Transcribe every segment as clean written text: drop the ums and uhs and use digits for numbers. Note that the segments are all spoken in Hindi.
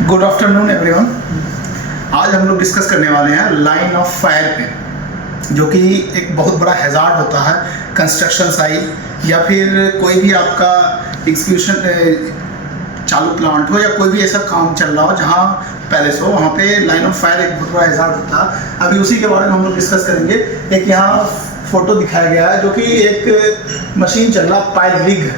Good afternoon everyone. आज हम लोग डिस्कस करने वाले हैं लाइन ऑफ फायर पे, जो कि एक बहुत बड़ा हैजार्ड होता है कंस्ट्रक्शन साइट या फिर कोई भी आपका एग्जीक्यूशन चालू प्लांट हो या कोई भी ऐसा काम चल रहा हो जहाँ पैलेस हो, वहाँ पे लाइन ऑफ फायर एक बहुत बड़ा हैजार्ड होता है। अभी उसी के बारे में हम लोग डिस्कस करेंगे। एक यहाँ फोटो दिखाया गया है जो कि एक मशीन चल रहा पाइल रिग,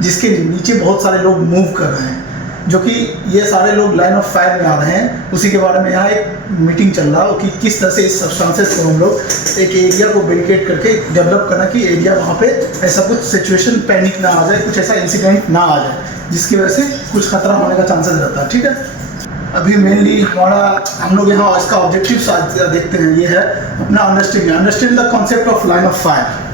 जिसके नीचे बहुत सारे लोग मूव कर रहे हैं, जो कि ये सारे लोग लाइन ऑफ फायर में आ रहे हैं। उसी के बारे में यहाँ एक मीटिंग चल रहा है कि किस तरह से इस सब्सटेंसेस को हम लोग एक एरिया को बैरिकेड करके डेवलप करना कि एरिया वहाँ पे ऐसा कुछ सिचुएशन पैनिक ना आ जाए, कुछ ऐसा इंसिडेंट ना आ जाए जिसकी वजह से कुछ खतरा होने का चांसेस रहता है। ठीक है, अभी मेनली हम लोग यहाँ इसका ऑब्जेक्टिव देखते हैं। ये है अपना understand the concept of line of fire.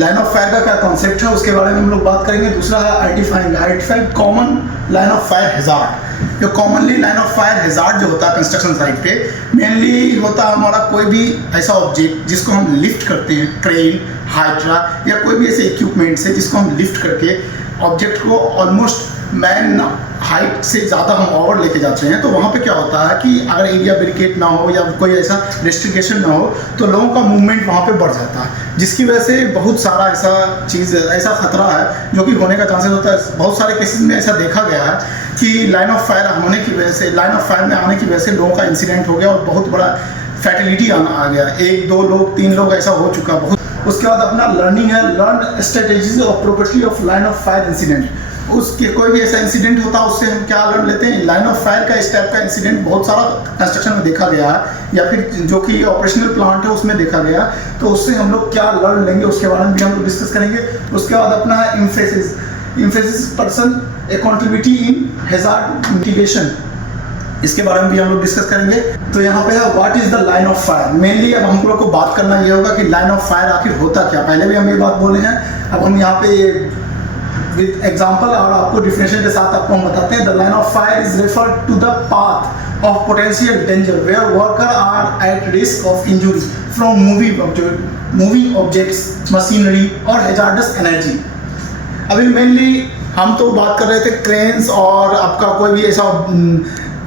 Line of fire का क्या कॉन्सेप्ट है उसके बारे में हम लोग बात करेंगे। दूसरा है identifying common line of fire hazard. जो commonly line of fire hazard जो होता है कंस्ट्रक्शन साइट पे मेनली होता है हमारा कोई भी ऐसा ऑब्जेक्ट जिसको हम लिफ्ट करते हैं, क्रेन, हाइड्रा या कोई भी ऐसे इक्विपमेंट से जिसको हम लिफ्ट करके ऑब्जेक्ट को ऑलमोस्ट मैन हाइट से ज़्यादा हम ओवर लेके जाते हैं। तो वहाँ पे क्या होता है कि अगर एरिया बैरिकेड ना हो या कोई ऐसा रेस्ट्रिक्शन ना हो तो लोगों का मूवमेंट वहाँ पे बढ़ जाता है, जिसकी वजह से बहुत सारा ऐसा खतरा है जो कि होने का चांसेस होता है। बहुत सारे केसेस में ऐसा देखा गया है कि लाइन ऑफ फायर में आने की वजह से लोगों का इंसिडेंट हो गया और बहुत बड़ा फैटिलिटी आ गया। 1, 2 लोग, 3 लोग ऐसा हो चुका बहुत। उसके बाद अपना लर्निंग है, learn strategies of property of line of fire incident. उसके कोई भी ऐसा इंसिडेंट होता है उससे हम क्या लर्न लेते हैं। लाइन ऑफ फायर का इस टाइप का इंसिडेंट बहुत सारा कंस्ट्रक्शन में देखा गया है या फिर जो कि ऑपरेशनल प्लांट है उसमें देखा गया, तो उससे हम लोग क्या लर्न लेंगे उसके बारे में भी हम लोग डिस्कस करेंगे। उसके बाद अपना इम्फेसिस पर्सन ए कॉन्ट्रीब्यूटी इन हैजार्ड मिटिगेशन, इसके बारे में भी हम लोग डिस्कस करेंगे। तो यहाँ पे है what is the line of fire. Mainly अब हम लोग को बात करना ये होगा कि लाइन ऑफ फायर आखिर होता क्या। पहले भी हम ये बात बोले हैं, अब हम यहाँ पे विद एग्जांपल और आपको डिफिनेशन के साथ आपको हम बताते हैं। The line of fire is referred to the path of potential danger where worker are at risk of injury from moving objects, machinery और हैजार्डस एनर्जी। अभी मेनली हम तो बात कर रहे थे क्रेन्स और आपका कोई भी ऐसा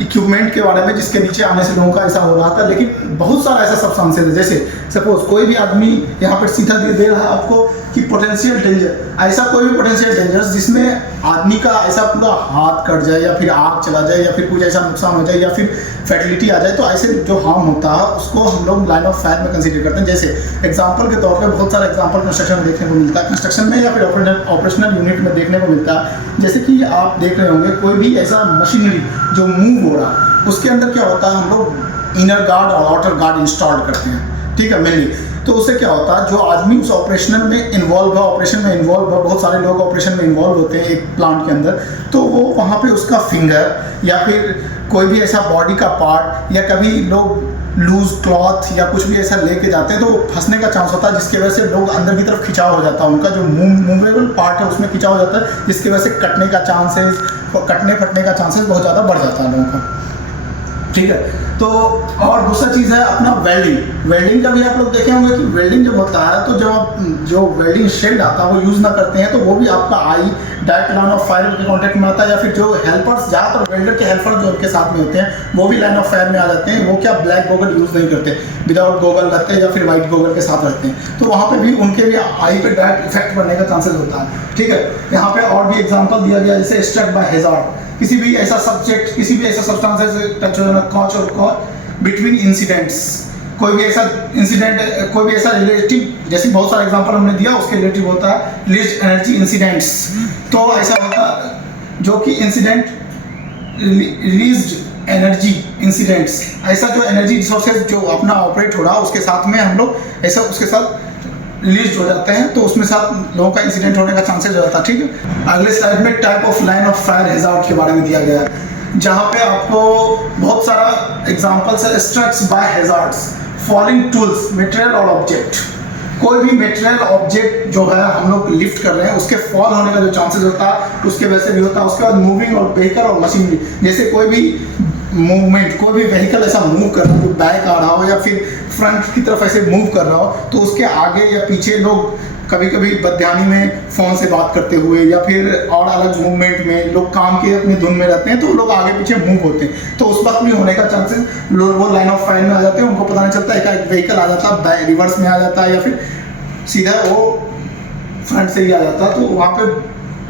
इक्विपमेंट के बारे में जिसके नीचे आने से लोगों का ऐसा हो रहा था, लेकिन बहुत सारा ऐसा सब्सटेंसेस है। जैसे सपोज कोई भी आदमी यहाँ पर सीधा दे रहा है आपको कि पोटेंशियल डेंजर, ऐसा कोई भी पोटेंशियल डेंजर जिसमें आदमी का ऐसा पूरा हाथ कट जाए या फिर आग चला जाए या फिर कुछ ऐसा नुकसान हो जाए या फिर फैटिलिटी आ जाए, तो ऐसे जो हार्म होता है उसको हम लोग लाइन ऑफ फायर में कंसीडर करते हैं। जैसे एग्जाम्पल के तौर पर बहुत सारा एग्जाम्पल कंस्ट्रक्शन में देखने को मिलता है, कंस्ट्रक्शन में या फिर ऑपरेशनल यूनिट में देखने को मिलता है। जैसे कि आप देख रहे होंगे कोई भी ऐसा मशीनरी जो मूव हो रहा है उसके अंदर क्या होता है, हम लोग इनर गार्ड और आउटर गार्ड इंस्टॉल करते हैं। ठीक है, मेनली तो उससे क्या होता है जो आदमी उस ऑपरेशन में इन्वॉल्व है, बहुत सारे लोग ऑपरेशन में इन्वॉल्व होते हैं एक प्लांट के अंदर, तो वो वहाँ पे उसका फिंगर या फिर कोई भी ऐसा बॉडी का पार्ट या कभी लोग लूज क्लॉथ या कुछ भी ऐसा लेके जाते हैं तो फंसने का चांस होता है, जिसकी वजह से लोग अंदर की तरफ खिंचाव हो जाता है, उनका जो मूवेबल पार्ट है उसमें खिंचाव हो जाता है, जिसकी वजह से कटने फटने का चांसेस बहुत ज़्यादा बढ़ जाता है लोगों का। ठीक है, तो और दूसरा चीज़ है अपना वेल्डिंग का भी आप लोग देखे होंगे कि वेल्डिंग जब होता है तो जब जो वेल्डिंग शेड आता है वो यूज़ ना करते हैं तो वो भी आपका डायरेक्ट लाइन ऑफ फायर के कॉन्टेक्ट में आता है। या फिर जो हेल्पर्स, ज़्यादातर वेल्डर के हेल्पर जो उनके साथ में होते हैं वो भी लाइन ऑफ फायर में आ जाते हैं। वो क्या ब्लैक गोगल यूज़ नहीं करते, विदाउट गोगल रहते हैं या फिर वाइट गोगल के साथ रहते हैं, तो वहाँ पर भी उनके भी आई पे डायरेक्ट इफेक्ट पड़ने का चांसेस होता है। ठीक है, यहाँ पे और भी एग्जाम्पल दिया गया जैसे स्ट्रक बाय हैजार्ड, किसी भी ऐसा सब्जेक्ट, किसी भी ऐसा सब्सटेंस से टच हो जाना, कॉच और कॉच बिटवीन इंसिडेंट्स, कोई भी ऐसा इंसिडेंट, कोई भी ऐसा रिलेटिव, जैसे बहुत सारा एग्जांपल हमने दिया उसके रिलेटिव होता है रिलीज एनर्जी इंसिडेंट्स। तो ऐसा होता है जो कि इंसिडेंट रिलीज्ड एनर्जी इंसिडेंट्स, ऐसा जो एनर्जी रिसोर्सेज जो अपना ऑपरेट हो रहा है उसके साथ में हम लोग ऐसा उसके साथ रिलीज हो जाते हैं, तो उसमें साथ लोगों का इंसिडेंट होने का चांसेस हो जाता है। ठीक है, अगले स्लाइड में type of line of fire hazard के बारे में दिया गया है, जहाँ पे आपको बहुत सारा एग्जांपल्स है। Struck by hazards, falling tools, material और ऑब्जेक्ट। कोई भी मटेरियल ऑब्जेक्ट जो है हम लोग लिफ्ट कर रहे हैं उसके फॉल होने का जो चांसेस होता है उसके वजह से भी होता है। उसके बाद मूविंग और व्हीकल और मशीनरी, जैसे कोई भी मूवमेंट, कोई भी व्हीकल ऐसा मूव कर रहा हो, बैक आ रहा हो या फिर फ्रंट की तरफ ऐसे मूव कर रहा हो, तो उसके आगे या पीछे लोग कभी कभी बदध्यानी में फ़ोन से बात करते हुए या फिर और अलग मूवमेंट में लोग काम के अपनी धुन में रहते हैं, तो लोग आगे पीछे मूव होते हैं, तो उस वक्त भी होने का चांसेस, लोग वो लाइन ऑफ फायर में आ जाते हैं, उनको पता नहीं चलता एक व्हीकल आ जाता है रिवर्स में आ जाता है या फिर सीधा वो फ्रंट से ही आ जाता है, तो वहाँ पे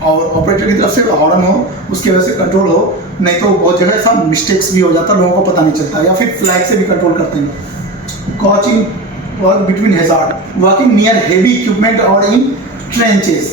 और ऑपरेटर की तरफ से हॉर्न हो, उसकी वजह से कंट्रोल हो, नहीं तो बहुत जगह ऐसा मिस्टेक्स भी हो जाता है, लोगों को पता नहीं चलता, या फिर फ्लैग से भी कंट्रोल करते हैं। Coaching work between hazard, working near heavy equipment और इन ट्रेंचेस।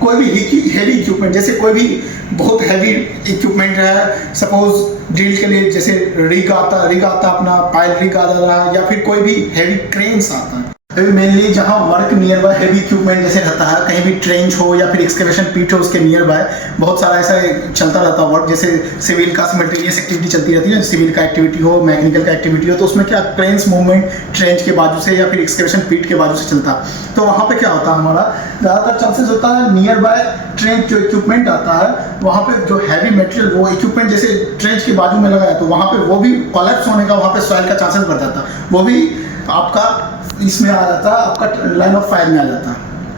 कोई भी हेवी इक्विपमेंट, जैसे कोई भी बहुत हैवी इक्विपमेंट है, सपोज ड्रिल के लिए जैसे रिग आता अपना पाइल रिग आ रहा है, या फिर कोई भी हैवी क्रेन्स आता है, मेनली जहाँ work near by heavy equipment जैसे रहता है, कहीं भी ट्रेंच हो या फिर एक्सकेवेशन पीट हो, उसके नियर बाय बहुत सारा ऐसा चलता रहता है वर्क, जैसे सिविल का सिमेंटेरियस एक्टिविटी चलती रहती है, सिविल का एक्टिविटी हो, मैकेनिकल का एक्टिविटी हो, तो उसमें क्या क्रेन्स मूवमेंट ट्रेंच के बाजू से या फिर एक्सकेवेशन पीट के बाजू से चलता है, तो वहाँ पे क्या होता है, हमारा ज़्यादातर चांसेस होता है नियर बाय ट्रेंच जो इक्विपमेंट आता है, वहाँ पे जो हैवी मटेरियल वो इक्विपमेंट जैसे ट्रेंच के बाजू में लगा है, तो वहाँ पे वो भी कोलैप्स होने का, वहाँ पे सॉइल का चांसेस बढ़ जाता है, वो भी आपका इसमें आ जाता है, आपका लाइन ऑफ फायर में आ जाता है,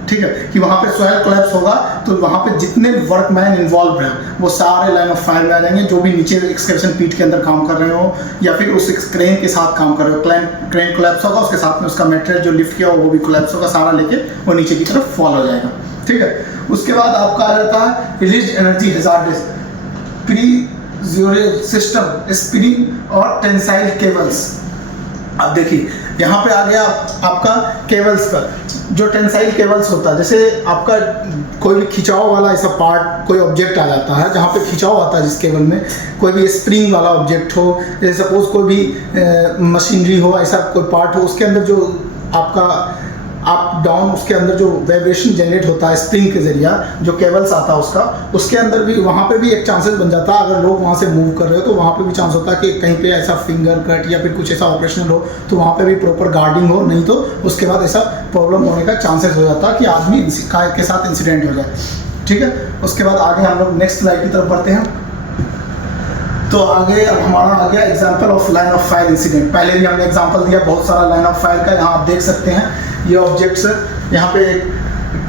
ठीक है, कि वहाँ पे सॉइल कोलैप्स होगा, तो वहाँ पे जितने वर्कमैन इन्वॉल्व हैं वो सारे लाइन ऑफ फायर में आ जाएंगे, जो भी नीचे एक्सकेवेशन पीट के अंदर काम कर रहे हो या फिर उस क्रेन के साथ काम कर रहे हो, क्रेन कोलैप्स होगा, उसके साथ में उसका मटेरियल जो लिफ्ट किया वो भी कोलैप्स होगा, सारा लेके वो नीचे की तरफ फॉल हो जाएगा, ठीक है। उसके बाद आपका आ जाता है release energy hazards, pre system, spring और टेंसाइल केबल्स। अब देखिए यहाँ पे आ गया आपका केबल्स का, जो टेंसाइल केबल्स होता है, जैसे आपका कोई भी खिंचाव वाला ऐसा पार्ट, कोई ऑब्जेक्ट आ जाता है जहाँ पे खिंचाव आता है, जिस केबल में कोई भी स्प्रिंग वाला ऑब्जेक्ट हो, जैसे सपोज कोई भी मशीनरी हो, ऐसा कोई पार्ट हो, उसके अंदर जो आपका अप डाउन, उसके अंदर जो वाइब्रेशन जनरेट होता है स्प्रिंग के जरिया, जो केबल्स आता है उसका, उसके अंदर भी वहाँ पे भी एक चांसेस बन जाता है, अगर लोग वहाँ से मूव कर रहे हो तो वहाँ पे भी चांस होता है कि कहीं पे ऐसा फिंगर कट या फिर कुछ ऐसा ऑपरेशनल हो, तो वहाँ पे भी प्रॉपर गार्डिंग हो, नहीं तो उसके बाद ऐसा प्रॉब्लम होने का चांसेस हो जाता है कि आदमी के साथ इंसिडेंट हो जाए, ठीक है। उसके बाद आगे हम लोग नेक्स्ट स्लाइड की तरफ बढ़ते हैं। तो आगे अब हमारा आ गया example of line of fire incident. पहले भी हमने एग्जाम्पल दिया बहुत सारा लाइन ऑफ फायर का, यहाँ आप देख सकते हैं ये ऑब्जेक्ट्स यहाँ पे एक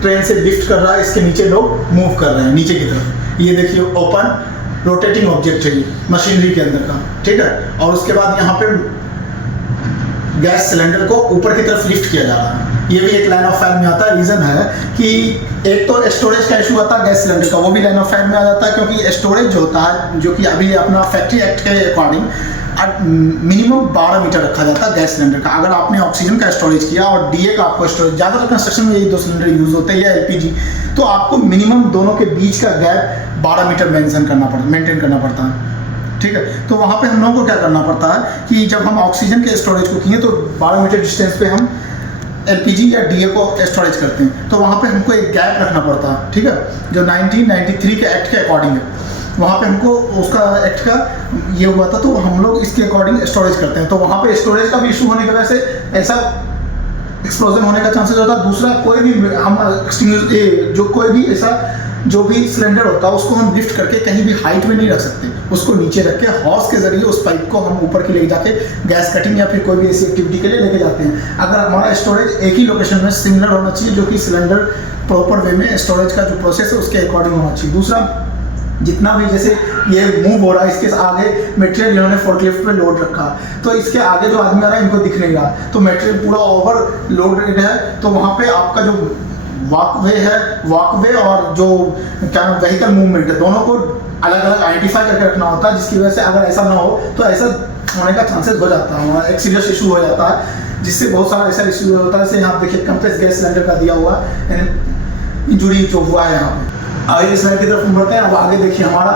ट्रेन से लिफ्ट कर रहा है, इसके नीचे लोग मूव कर रहे हैं नीचे की तरफ, ये देखिए ओपन रोटेटिंग ऑब्जेक्ट है ये मशीनरी के अंदर का, ठीक है। और उसके बाद यहाँ पे गैस सिलेंडर को ऊपर की तरफ लिफ्ट किया जा रहा है, ये भी एक लाइन ऑफ फायर में आता है। रीज़न है कि एक तो स्टोरेज का इशू आता है गैस सिलेंडर का, वो भी लाइन ऑफ फायर में आ जाता है, क्योंकि स्टोरेज जो होता है, जो कि अभी अपना फैक्ट्री एक्ट के अकॉर्डिंग मिनिमम 12 मीटर रखा जाता है गैस सिलेंडर का। अगर आपने ऑक्सीजन का स्टोरेज किया और डीए का आपको स्टोरेज, ज़्यादातर कंस्ट्रक्शन में यही 2 सिलेंडर यूज़ होते हैं या एलपीजी, तो आपको मिनिमम दोनों के बीच का गैप 12 मीटर मेंटेन करना पड़ता है, ठीक है। तो वहाँ पे हम लोगों को क्या करना पड़ता है कि जब हम ऑक्सीजन के स्टोरेज को किए तो 12 मीटर डिस्टेंस पे हम एलपीजी या डीए को स्टोरेज करते हैं, तो वहाँ पे हमको एक गैप रखना पड़ता है, ठीक है, जो 1993 के एक्ट के अकॉर्डिंग है। वहाँ पे हमको उसका एक्ट का ये हुआ था, तो हम लोग इसके अकॉर्डिंग स्टोरेज करते हैं, तो वहाँ पे स्टोरेज का भी इशू होने की वजह से ऐसा एक्सप्लोजन होने का चांसेस होता है। दूसरा, कोई भी हम जो कोई भी ऐसा जो भी सिलेंडर होता है उसको हम लिफ्ट करके कहीं भी हाइट में नहीं रख सकते, उसको नीचे रख के हॉर्स के जरिए उस पाइप को हम ऊपर के ले जाके गैस कटिंग या फिर कोई भी ऐसी एक्टिविटी के लिए लेके जाते हैं। अगर हमारा स्टोरेज एक ही लोकेशन में सिमिलर होना चाहिए, जो कि सिलेंडर प्रॉपर वे में स्टोरेज का जो प्रोसेस है उसके अकॉर्डिंग होना चाहिए। दूसरा, जितना भी जैसे ये मूव हो रहा है, इसके आगे मटेरियल इन्होंने फोर्कलिफ्ट पे लोड रखा, तो इसके आगे जो आदमी आ रहा है इनको दिख नहीं रहा, तो मटेरियल पूरा ओवर लोडेड है, तो वहाँ पे आपका जो वॉकवे और जो क्या व्हीकल मूवमेंट है, दोनों को अलग अलग आइडेंटिफाई करके रखना होता है, जिसकी वजह से अगर ऐसा ना हो तो ऐसा होने का चांसेस हो जाता है, एक सीरियस इशू हो जाता है, जिससे बहुत सारा ऐसा इशू होता है। जैसे यहाँ देखिए कंप्रेस गैस सिलेंडर का दिया हुआ इंजुरी जो हुआ है यहाँ पे। आगे स्लाइड की तरफ बढ़ते हैं। अब आगे देखिए हमारा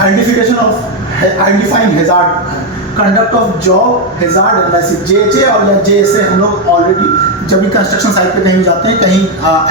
identifying hazard, conduct of job hazard analysis, JHA और या जेएसए हम लोग ऑलरेडी जब भी कंस्ट्रक्शन साइट पे कहीं जाते हैं, कहीं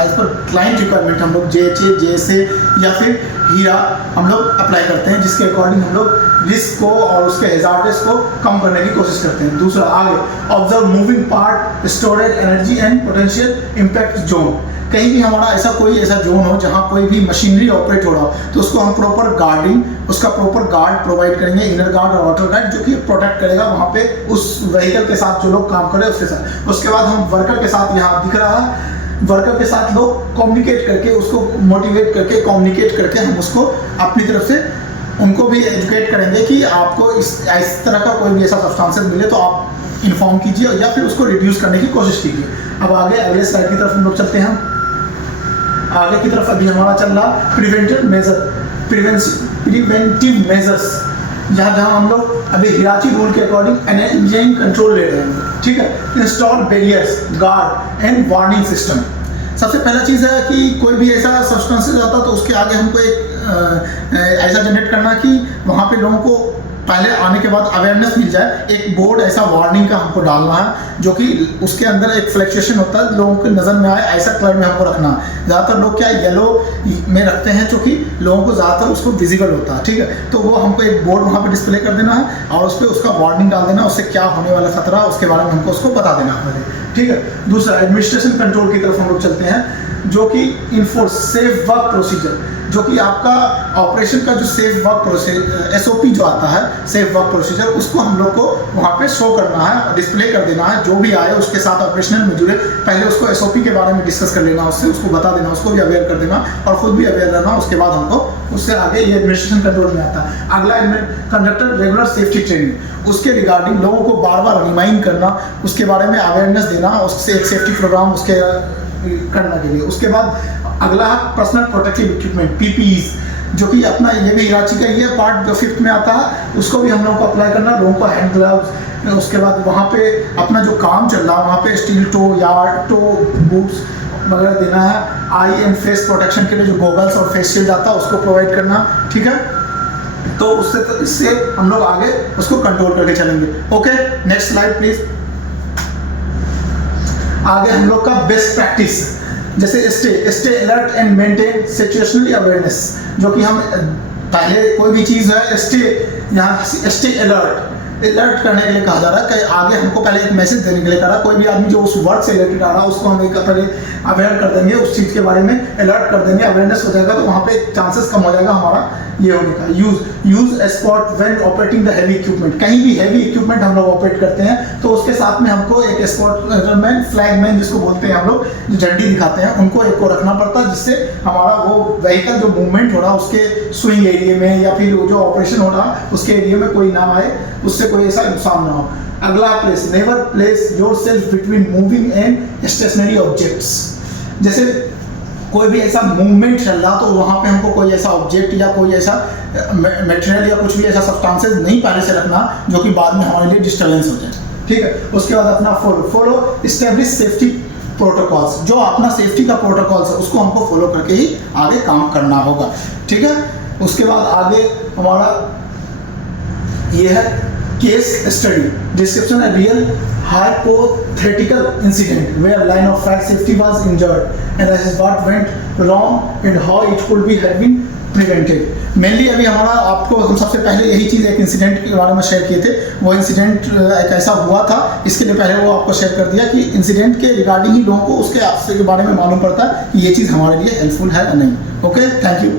एज पर क्लाइंट रिक्वायरमेंट हम लोग जेएचए जेएसए या फिर हीरा हम लोग अप्लाई करते हैं, जिसके अकॉर्डिंग हम लोग रिस्क को और उसके हैजार्ड्स को कम करने की कोशिश करते हैं। दूसरा, आगे observe moving part, storage energy and potential impact zone, कहीं भी हमारा ऐसा कोई ऐसा जोन हो जहाँ कोई भी मशीनरी ऑपरेट हो रहा हो, तो उसको हम प्रॉपर गार्डिंग, उसका प्रॉपर गार्ड प्रोवाइड करेंगे, इनर गार्ड और आउटर गार्ड, जो कि प्रोटेक्ट करेगा वहाँ पे उस व्हीकल के साथ जो लोग काम कर रहे हैं उसके साथ। उसके बाद हम वर्कर के साथ यहाँ दिख रहा है वर्कर के साथ लोग कम्युनिकेट करके उसको मोटिवेट करके कम्युनिकेट करके हम उसको अपनी तरफ से उनको भी एजुकेट करेंगे कि आपको इस तरह का कोई भी ऐसा सब्सटेंसेस मिले तो आप इन्फॉर्म कीजिए या फिर उसको रिड्यूस करने की कोशिश कीजिए। अब आगे अगले स्लाइड की तरफ हम लोग चलते हैं। आगे की तरफ अभी हमारा चल रहा प्रिवेंटिव मेजर्स, जहाँ हम लोग अभी हिराची रूल के अकॉर्डिंग एनर्जी कंट्रोल ले रहे हैं, ठीक है। Install barriers, guard and warning system. सबसे पहला चीज़ है कि कोई भी ऐसा सब्सटेंसेस आता तो उसके आगे हमको एक ऐसा जनरेट करना कि वहाँ पे लोगों को पहले आने के बाद अवेयरनेस मिल जाए। एक बोर्ड ऐसा वार्निंग का हमको डालना है जो कि उसके अंदर एक फ्लैक्चुएशन होता है, लोगों की नज़र में आए, ऐसा कलर में हमको रखना है। ज़्यादातर लोग क्या येलो में रखते हैं जो कि लोगों को ज़्यादातर उसको विजिबल होता है, ठीक है। तो वो हमको एक बोर्ड वहाँ पे डिस्प्ले कर देना है और उस पर उसका वार्निंग डाल देना, उससे क्या होने वाला खतरा उसके बारे में हमको उसको बता देना पहले, ठीक है। दूसरा एडमिनिस्ट्रेशन कंट्रोल की तरफ हम लोग चलते हैं, जो कि इन्फोर्स सेफ वर्क प्रोसीजर, जो कि आपका ऑपरेशन का जो सेफ वर्क प्रोसीजर SOP जो आता है, सेफ वर्क प्रोसीजर, उसको हम लोग को वहाँ पे शो करना है, डिस्प्ले कर देना है। जो भी आए उसके साथ ऑपरेशनल में जुड़े पहले उसको SOP के बारे में डिस्कस कर लेना, उससे उसको बता देना, उसको भी अवेयर कर देना और खुद भी अवेयर रहना। उसके बाद हमको उससे आगे ये एडमिनिस्ट्रेशन कंट्रोल में आता है। अगला कंडक्टर रेगुलर सेफ्टी ट्रेनिंग, उसके रिगार्डिंग लोगों को बार बार रिमाइंड करना, उसके बारे में अवेयरनेस देना, उससे एक सेफ्टी प्रोग्राम उसके करने के लिए। उसके बाद अगला है पर्सनल प्रोटेक्टिव इक्विपमेंट PPEs, जो कि अपना ये भी हिराची का ये पार्ट जो 5th में आता है, उसको भी हम लोगों को अप्लाई करना, लोगों को हैंड ग्लव्स। उसके बाद वहाँ पे अपना जो काम चल रहा है वहाँ पे स्टील टो या टो बूट्स वगैरह देना है। आई एंड फेस प्रोटेक्शन के लिए जो गॉगल्स और फेस शील्ड आता है उसको प्रोवाइड करना, ठीक है। तो इससे हम लोग आगे उसको कंट्रोल करके चलेंगे। Okay, next slide please. आगे हम लोग का बेस्ट प्रैक्टिस, जैसे stay alert and maintain situational awareness, जो कि हम पहले कोई भी चीज़ है स्टे अलर्ट करने के लिए कहा जा रहा है। कि आगे हमको पहले एक मैसेज देने के लिए कहा, कोई भी आदमी जो उस वर्क से रिलेटेड आ रहा है उसको हम एक पहले अवेयर कर देंगे, उस चीज़ के बारे में अलर्ट कर देंगे, अवेयरनेस हो जाएगा, तो वहाँ पे चांसेस कम हो जाएगा हमारा ये होने का। Use spot when operating the heavy equipment, कहीं भी हैवी इक्विपमेंट हम लोग ऑपरेट करते हैं तो उसके साथ में हमको एक स्पॉटमैन, फ्लैगमैन जिसको बोलते हैं हम लोग, जो झंडी दिखाते हैं, उनको एक को रखना पड़ता है, जिससे हमारा वो व्हीकल जो मूवमेंट हो रहा है उसके स्विंग एरिया में या फिर जो ऑपरेशन हो रहा है उसके एरिया में कोई ना आए, उससे कोई ऐसा नुकसान ना हो। अगला place, never place yourself between moving and stationary objects, जैसे कोई भी ऐसा मूवमेंट चल रहा तो वहाँ पे हमको कोई ऐसा ऑब्जेक्ट या कोई ऐसा मटेरियल या कुछ भी ऐसा सब्सटेंसेस नहीं पहले से रखना जो कि बाद में हमारे लिए डिस्टर्बेंस हो जाए, ठीक है। उसके बाद अपना फॉलो एस्टेब्लिश सेफ्टी प्रोटोकॉल्स, जो अपना सेफ्टी का प्रोटोकॉल्स है उसको हमको फॉलो करके ही आगे काम करना होगा, ठीक है। उसके बाद आगे हमारा ये है case study, description a real hypothetical incident where line of fact safety was injured and that is what went wrong and how it could be had been prevented. Mainly अभी हमारा आपको हम सबसे पहले यही चीज़ एक इंसिडेंट के बारे में शेयर किए थे, वो इंसिडेंट एक ऐसा हुआ था, इसके लिए पहले वो आपको शेयर कर दिया कि इंसिडेंट के रिगार्डिंग ही लोगों को उसके बारे में मालूम पड़ता है कि ये चीज़ हमारे लिए हेल्पफुल है या नहीं। Okay, thank you.